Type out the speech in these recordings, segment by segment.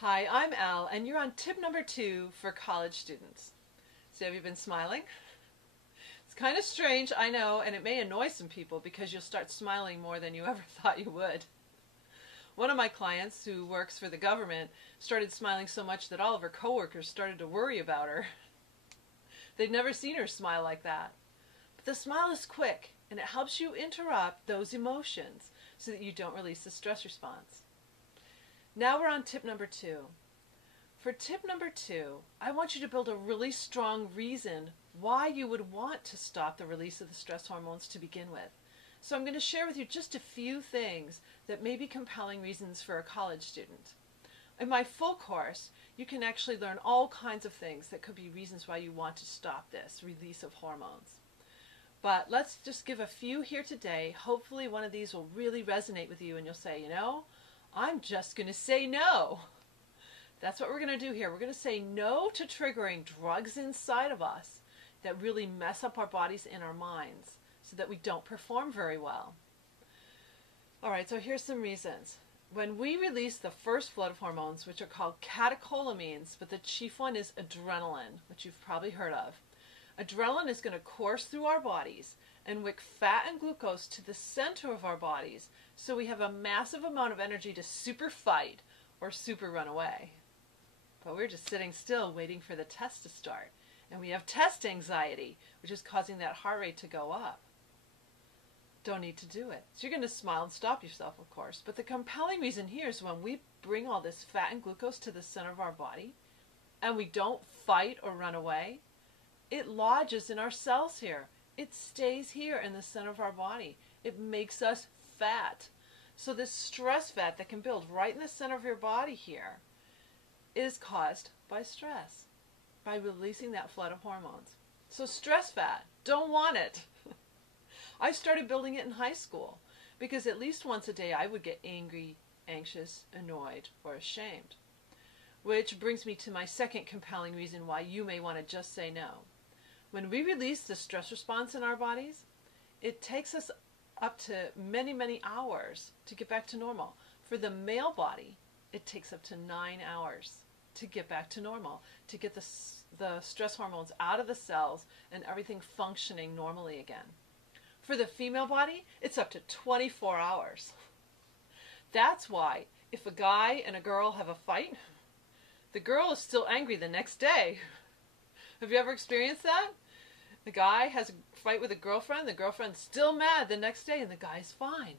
Hi, I'm Al, and you're on tip number 2 for college students. So have you been smiling? It's kind of strange, I know, and it may annoy some people because you'll start smiling more than you ever thought you would. One of my clients, who works for the government, started smiling so much that all of her coworkers started to worry about her. They'd never seen her smile like that. But the smile is quick, and it helps you interrupt those emotions so that you don't release the stress response. Now we're on tip number 2. For tip number 2, I want you to build a really strong reason why you would want to stop the release of the stress hormones to begin with. So I'm going to share with you just a few things that may be compelling reasons for a college student. In my full course, you can actually learn all kinds of things that could be reasons why you want to stop this release of hormones. But let's just give a few here today. Hopefully one of these will really resonate with you and you'll say, I'm just going to say no. That's what we're going to do here. We're going to say no to triggering drugs inside of us that really mess up our bodies and our minds so that we don't perform very well. All right, so here's some reasons. When we release the first flood of hormones, which are called catecholamines, but the chief one is adrenaline, which you've probably heard of. Adrenaline is going to course through our bodies and wick fat and glucose to the center of our bodies, so we have a massive amount of energy to super fight or super run away. But we're just sitting still waiting for the test to start. And we have test anxiety, which is causing that heart rate to go up. Don't need to do it. So you're going to smile and stop yourself, of course. But the compelling reason here is when we bring all this fat and glucose to the center of our body and we don't fight or run away, it lodges in our cells here. It stays here in the center of our body. It makes us fat. So this stress fat that can build right in the center of your body here is caused by stress, by releasing that flood of hormones. So stress fat, don't want it. I started building it in high school because at least once a day I would get angry, anxious, annoyed, or ashamed. Which brings me to my second compelling reason why you may want to just say no. When we release the stress response in our bodies, it takes us up to many, many hours to get back to normal. For the male body, it takes up to 9 hours to get back to normal, to get the stress hormones out of the cells and everything functioning normally again. For the female body, it's up to 24 hours. That's why if a guy and a girl have a fight, the girl is still angry the next day. Have you ever experienced that? The guy has a fight with a girlfriend, the girlfriend's still mad the next day, and the guy's fine.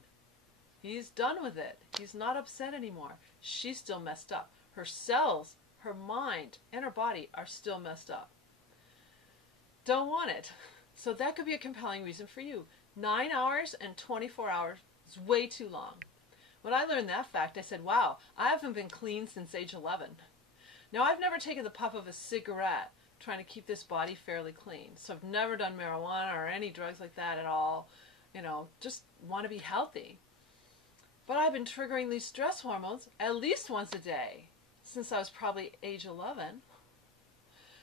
He's done with it. He's not upset anymore. She's still messed up. Her cells, her mind, and her body are still messed up. Don't want it. So that could be a compelling reason for you. 9 hours and 24 hours is way too long. When I learned that fact, I said, wow, I haven't been clean since age 11. Now, I've never taken the puff of a cigarette trying to keep this body fairly clean. So I've never done marijuana or any drugs like that at all. Just want to be healthy. But I've been triggering these stress hormones at least once a day since I was probably age 11.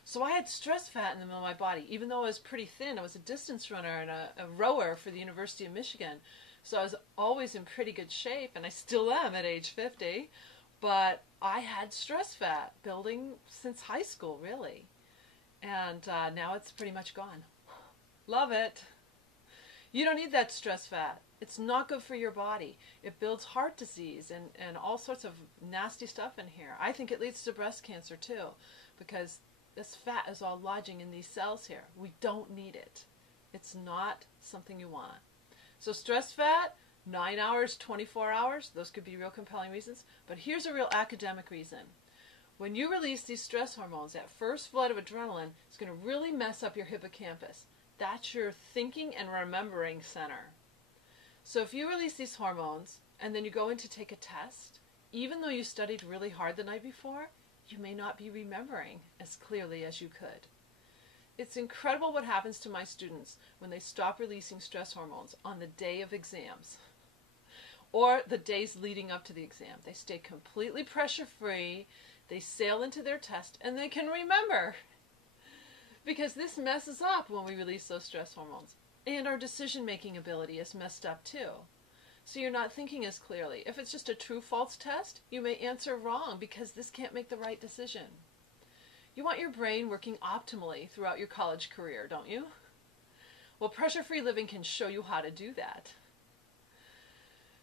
So I had stress fat in the middle of my body. Even though I was pretty thin, I was a distance runner and a rower for the University of Michigan. So I was always in pretty good shape, and I still am at age 50. But I had stress fat building since high school, really. And now it's pretty much gone. Love it. You don't need that stress fat. It's not good for your body. It builds heart disease and all sorts of nasty stuff in here. I think it leads to breast cancer too, because this fat is all lodging in these cells here. We don't need it. It's not something you want. So stress fat, 9 hours, 24 hours, those could be real compelling reasons. But here's a real academic reason. When you release these stress hormones, that first flood of adrenaline is going to really mess up your hippocampus. That's your thinking and remembering center. So if you release these hormones and then you go in to take a test, even though you studied really hard the night before, you may not be remembering as clearly as you could. It's incredible what happens to my students when they stop releasing stress hormones on the day of exams or the days leading up to the exam. They stay completely pressure-free. They sail into their test and they can remember, because this messes up when we release those stress hormones. And our decision-making ability is messed up too. So you're not thinking as clearly. If it's just a true-false test, you may answer wrong because this can't make the right decision. You want your brain working optimally throughout your college career, don't you? Well, pressure-free living can show you how to do that.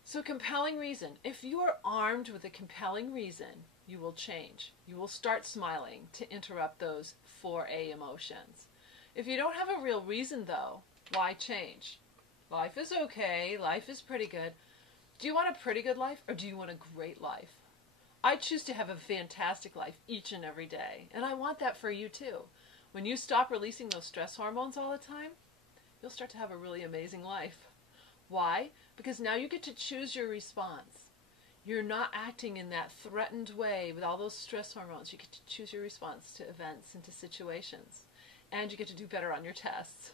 So compelling reason. If you are armed with a compelling reason, you will change. You will start smiling to interrupt those 4A emotions. If you don't have a real reason, though, why change? Life is okay. Life is pretty good. Do you want a pretty good life or do you want a great life? I choose to have a fantastic life each and every day, and I want that for you too. When you stop releasing those stress hormones all the time, you'll start to have a really amazing life. Why? Because now you get to choose your response. You're not acting in that threatened way with all those stress hormones. You get to choose your response to events and to situations. And you get to do better on your tests.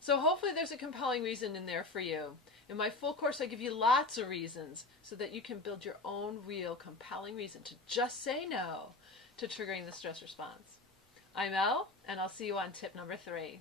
So hopefully there's a compelling reason in there for you. In my full course, I give you lots of reasons so that you can build your own real compelling reason to just say no to triggering the stress response. I'm Elle, and I'll see you on tip number 3.